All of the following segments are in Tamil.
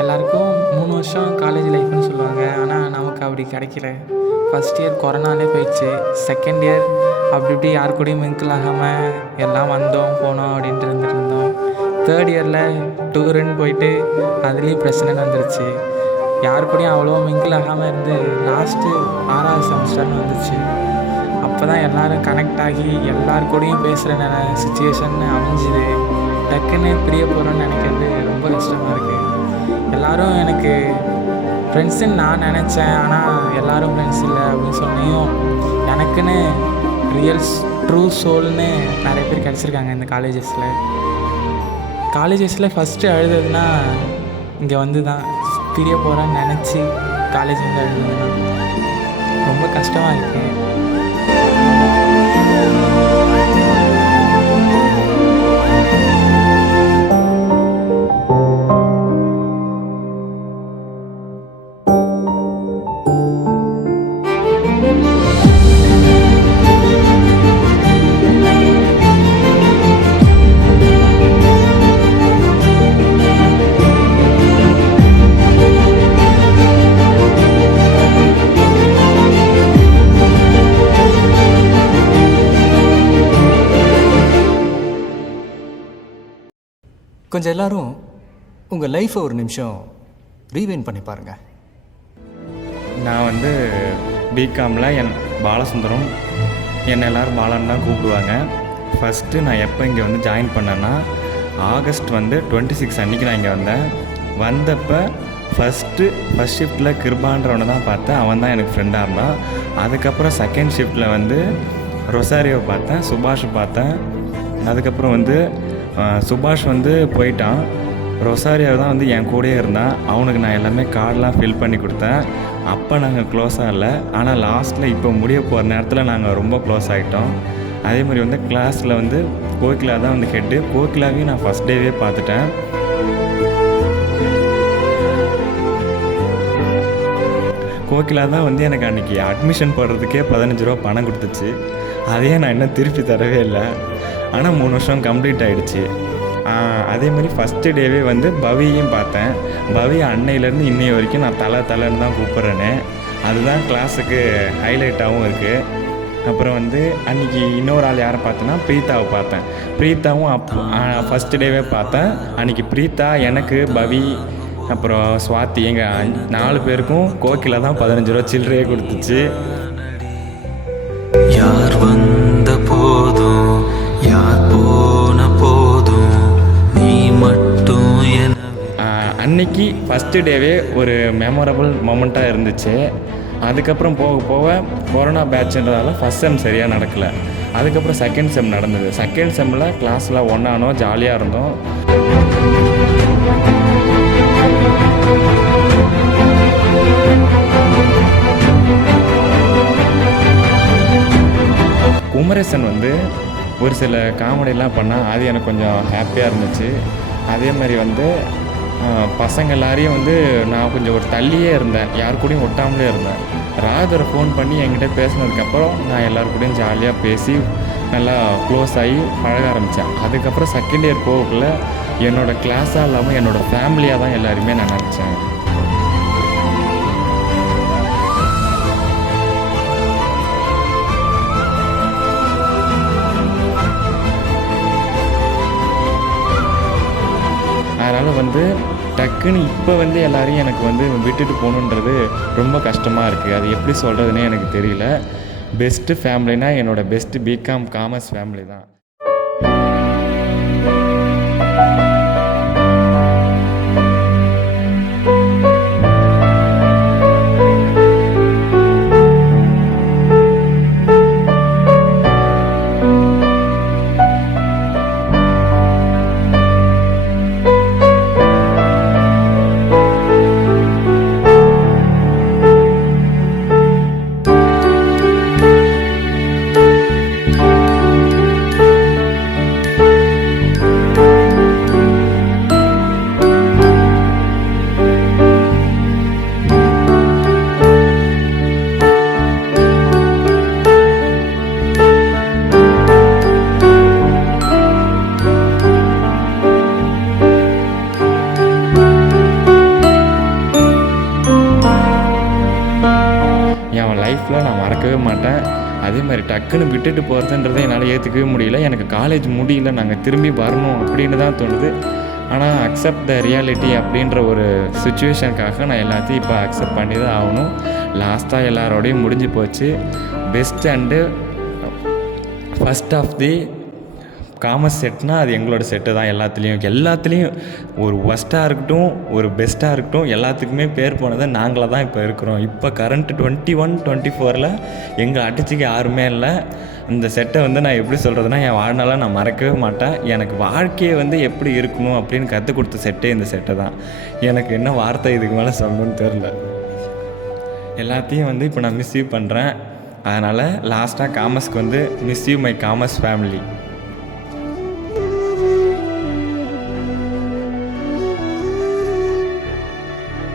எல்லாருக்கும் 3 வருஷம் காலேஜ் லைஃப்னு சொல்லுவாங்க. ஆனால் நமக்கு அப்படி கிடைக்கல. ஃபஸ்ட் இயர் கொரோனாலே போயிடுச்சு. செகண்ட் இயர் அப்படி இப்படி யார் கூடயும் மிங்கிள் ஆகாமல் எல்லாம் வந்தோம் போனோம் அப்படின்ட்டு இருந்துருந்தோம். தேர்ட் இயரில் டூருன்னு போயிட்டு அதுலேயும் பிரச்சனைன்னு வந்துருச்சு. யார் கூடயும் அவ்வளோ மிங்கிள் ஆகாமல் இருந்து லாஸ்ட்டு 6வது செமஸ்டர்னு வந்துச்சு. அப்போ தான் எல்லோரும் கனெக்ட் ஆகி எல்லார் கூடயும் பேசுகிற சுச்சுவேஷன் அமைஞ்சுது. டக்குன்னு பிரிய போகிறோன்னு நினைக்கிறது ரொம்ப கஷ்டமாக இருக்குது. எல்லோரும் எனக்கு ஃப்ரெண்ட்ஸுன்னு நான் நினச்சேன். ஆனால் எல்லோரும் ஃப்ரெண்ட்ஸ் இல்லை அப்படின்னு சொன்னையும் எனக்குன்னு ட்ரூ சோல்னு நிறைய பேர் கிடச்சிருக்காங்க இந்த காலேஜஸில் ஃபஸ்ட்டு அழுதுன்னா இங்கே வந்து தான் பிரிய போகிறேன்னு நினச்சி காலேஜ் வந்து அழுதுன்னா ரொம்ப கஷ்டமாக இருக்குது. கொஞ்சம் எல்லாரும் உங்கள் லைஃப்பை ஒரு நிமிஷம் ரீவைண்ட் பண்ணி பாருங்கள். நான் வந்து பிகாமில் பாலசுந்தரம் என்னை எல்லோரும் பாலன் தான் கூப்பிடுவாங்க. ஃபஸ்ட்டு நான் எப்போ இங்கே வந்து ஜாயின் பண்ணேன்னா ஆகஸ்ட் 26 அன்றைக்கி நான் இங்கே வந்தேன். வந்தப்போ ஃபஸ்ட் ஷிஃப்ட்டில் கிருபான்றவனை தான் பார்த்தேன். அவன் தான் எனக்கு ஃப்ரெண்டாக இருந்தான். அதுக்கப்புறம் செகண்ட் ஷிஃப்ட்டில் வந்து ரொசாரியோவை பார்த்தேன், சுபாஷை பார்த்தேன். அதுக்கப்புறம் வந்து சுபாஷ் வந்து போயிட்டான். ரொசாரியோ தான் வந்து என் கூடயே இருந்தான். அவனுக்கு நான் எல்லாமே கார்டெலாம் ஃபில் பண்ணி கொடுத்தேன். அப்போ நாங்கள் க்ளோஸாக இல்லை. ஆனால் லாஸ்ட்டில் இப்போ முடிய போகிற நேரத்தில் நாங்கள் ரொம்ப க்ளோஸ் ஆகிட்டோம். அதே மாதிரி வந்து கிளாஸில் வந்து கோகிலா தான் வந்து ஹெட்டு. கோகிலாவையும் நான் ஃபஸ்ட் டேவே பார்த்துட்டேன். கோகிலா தான் வந்து எனக்கு அன்றைக்கி அட்மிஷன் போடுறதுக்கே 15 ரூபா பணம் கொடுத்துச்சு. அதையே நான் இன்னும் திருப்பி தரவே இல்லை. ஆனால் 3 வருஷம் கம்ப்ளீட் ஆகிடுச்சு. அதே மாதிரி ஃபஸ்ட்டு டேவே வந்து பவியையும் பார்த்தேன். பவி அன்னையிலேருந்து இன்னைய வரைக்கும் நான் தலைன்னு தான் கூப்பிட்றேன்னு. அதுதான் கிளாஸுக்கு ஹைலைட்டாகவும் இருக்குது. அப்புறம் வந்து அன்றைக்கி இன்னொரு ஆள் யாரை பார்த்தேன்னா பிரீத்தாவை பார்த்தேன். பிரீத்தாவும் ஃபஸ்ட்டு டேவே பார்த்தேன். அன்றைக்கி பிரீத்தா, எனக்கு, பவி, அப்புறம் சுவாதி, எங்கள் 4 பேருக்கும் கோகிலா தான் 15 ரூபா சில்லறையே கொடுத்துச்சு. யார் வந்த போதும் யார் போன போதும் நீ மட்டும் அன்னைக்கு ஃபஸ்ட்டு டேவே ஒரு மெமரபிள் மொமெண்ட்டாக இருந்துச்சு. அதுக்கப்புறம் போக போக கொரோனா பேட்சுன்றதால ஃபஸ்ட் செம் சரியாக நடக்கலை. அதுக்கப்புறம் செகண்ட் செம் நடந்தது. செகண்ட் செம்மில் கிளாஸில் ஒன்றானோம், ஜாலியாக இருந்தோம். குமரேசன் வந்து ஒரு சில காமெடியெல்லாம் பண்ணால் அது எனக்கு கொஞ்சம் ஹாப்பியாக இருந்துச்சு. அதே மாதிரி வந்து பசங்க எல்லாரையும் வந்து நான் கொஞ்சம் ஒரு தள்ளியே இருந்தேன், யார் கூடயும் ஒட்டாமலே இருந்தேன். ராதரை ஃபோன் பண்ணி என்கிட்ட பேசினதுக்கப்புறம் நான் எல்லாரு கூடயும் ஜாலியாக பேசி நல்லா க்ளோஸ் ஆகி பழக ஆரம்பித்தேன். அதுக்கப்புறம் செகண்ட் இயர் போகக்குள்ள என்னோடய கிளாஸாக இல்லாமல் என்னோடய ஃபேமிலியாக தான் எல்லாருமே நான் நினச்சேன். அதனால் வந்து டக்குன்னு இப்போ வந்து எல்லோரையும் எனக்கு வந்து விட்டுட்டு போகணுன்றது ரொம்ப கஷ்டமாக இருக்குது. அது எப்படி சொல்கிறதுனே எனக்கு தெரியல. பெஸ்ட்டு ஃபேமிலினா என்னோடய பெஸ்ட்டு பிகாம் காமர்ஸ் ஃபேமிலி தான். மாதிரி டக்குன்னு விட்டுட்டு போகிறதுன்றதை என்னால் ஏற்றுக்கவே முடியல. எனக்கு காலேஜ் முடியல, நாங்கள் திரும்பி வரணும் அப்படின்னு தான் தோணுது. ஆனால் அக்செப்ட் த ரியாலிட்டி அப்படின்ற ஒரு சுச்சுவேஷனுக்காக நான் எல்லாத்தையும் இப்போ அக்செப்ட் பண்ணி தான் ஆகணும். லாஸ்ட்டாக எல்லாரோடையும் முடிஞ்சு போச்சு. Best and first of the commerce செட்னால் அது எங்களோட செட்டு தான். எல்லாத்துலேயும் ஒரு ஒஸ்ட்டாக இருக்கட்டும், ஒரு பெஸ்ட்டாக இருக்கட்டும், எல்லாத்துக்குமே பேர் போனதை நாங்களாக தான் இப்போ இருக்கிறோம். இப்போ கரண்ட் 21-24 எங்களை அடிச்சுக்க யாருமே இல்லை. அந்த செட்டை வந்து நான் எப்படி சொல்கிறதுனா, என் வாழ்நாளாக நான் மறக்கவே மாட்டேன். எனக்கு வாழ்க்கையை வந்து எப்படி இருக்கணும் அப்படின்னு கற்றுக் கொடுத்த செட்டே இந்த செட்டை தான். எனக்கு என்ன வார்த்தை இதுக்கு மேலே சொல்லணும்னு தெரில. எல்லாத்தையும் வந்து இப்போ நான் மிஸ்யூ பண்ணுறேன். அதனால் லாஸ்ட்டாக காமர்ஸ்க்கு வந்து miss you my commerce family.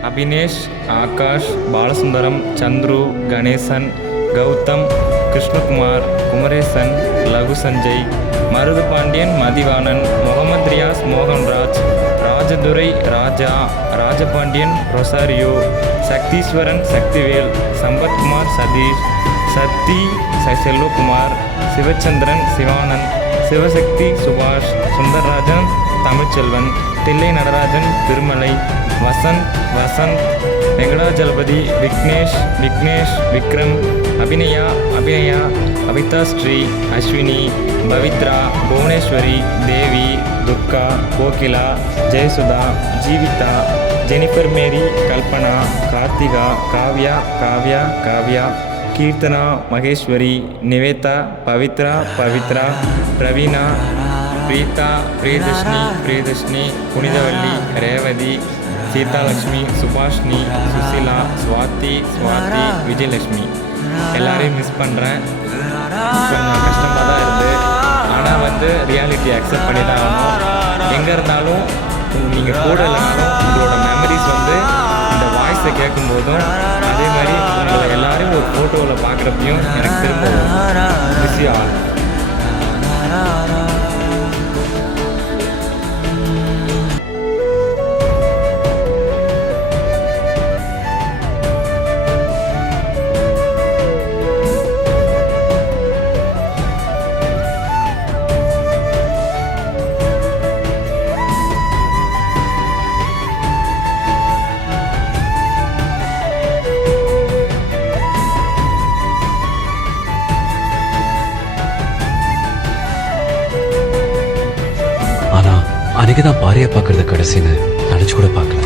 Abinesh, Akash, Balasundaram, Chandru, Ganesan, Gautham, Krishnakumar, Kumaresan, Lagu Sanjay, Marudhu Pandian, Mathivanan, Mohammed Riyaz, Mohanraj, Rajadurai, Raja, Rajapandian, Rosario, Sakthieswaran, Sakthivel, Sampathkumar, Sathish, Sathi, Selvakumar, Sivachandran, Sivanand, Sivasakthi, Subash, Sundarrajan, Tamilselvan, Thillai Natarajan, Thirumalai, Vasanth, Venkatajalapathi, Vignesh, Vikram, Abinaya, Abitha Sri, Aswini, Pavithra, Bhuvaneswari, Devi, Durga, Gokila, Jayasudha, Jeevitha, Jennifer Mary, Kalpana, Karthika, Kavya, Keerthana, Maheswari, Nivetha, Pavithra, Praveena, Preetha, Priyadarshini, Punithavalli, Revathi, Seethalakshmi, Subhashini, Susheela, Swathi, Vijayalakshmi. எல்லாரையும் மிஸ் பண்ணுறேன். கொஞ்சம் கஷ்டமாக தான் இருக்குது. ஆனால் வந்து ரியாலிட்டி அக்செப்ட் பண்ணி தான் ஆகணும். எங்கே இருந்தாலும் நீங்கள் கூட இல்லைனாலும் உங்களோட மெமரிஸ் வந்து இந்த வாய்ஸை கேட்கும்போதும் அதே மாதிரி உங்களை எல்லாரையும் ஒரு ஃபோட்டோவில் பார்க்குறப்பையும் எனக்கு திரும்ப மிஸ் ஆகும். ஆனா அன்னைக்கு தான் பாரியா பார்க்கறது கடைசின்னு நினைச்சு கூட பார்க்கல.